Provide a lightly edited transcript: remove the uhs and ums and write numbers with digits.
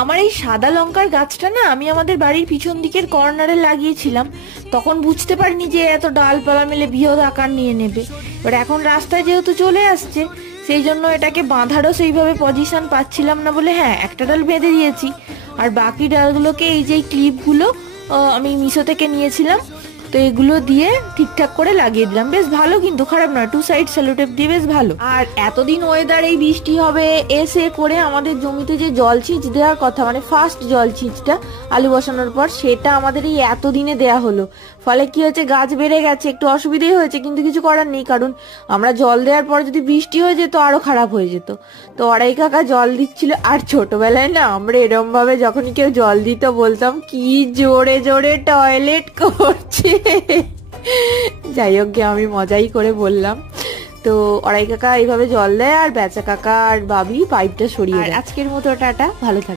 আমার এই সাদা লঙ্কার গাছটা না আমি আমাদের বাড়ির পিছন দিকের কর্নারে লাগিয়েছিলাম। তখন বুঝতে পারিনি যে এত ডালপালা মেলে বৃহৎ আকার নিয়ে নেবে। এবার এখন রাস্তায় যেহেতু চলে আসছে, সেই জন্য এটাকে বাঁধারও সেইভাবে পজিশন পাচ্ছিলাম না বলে হ্যাঁ একটা ডাল বেঁধে দিয়েছি। আর বাকি ডালগুলোকে এই যে ক্লিপগুলো আমি মিশো থেকে নিয়েছিলাম, তো এগুলো দিয়ে ঠিকঠাক করে লাগিয়ে দিলাম। বেশ ভালো, কিন্তু খারাপ নয়, 2 সাইড সেলোটেপ দিয়ে বেশ ভালো। আর এতদিন ওয়েদার এই বৃষ্টি হবে এসে করে আমাদের জমিতে যে জলছিঁচ দেওয়ার কথা, মানে ফার্স্ট জলছিঁচটা আলু বসানোর পর, সেটা আমাদের এই এতদিনে দেয়া হলো। ফলে কি হয়েছে, গাছ বেড়ে গেছে, একটু অসুবিধাই হয়েছে, কিন্তু কিছু করার নেই, কারণ আমরা জল দেওয়ার পর যদি বৃষ্টি হয়ে যেত আরো খারাপ হয়ে যেত। তো অড়াই কাকা জল দিচ্ছিল। আর ছোটবেলায় না আমরা এরম ভাবে যখনই কেউ জল দিত বলতাম কি জোরে জোরে টয়লেট করছে। যাই হোক, আমি মজাই করে বললাম। তো অড়াই কাকা এইভাবে জল দেয় আর বেচা কাকা আর বাবি পাইপটা সরিয়ে দেয়। আজকের মতো টাটা, ভালো থাকে।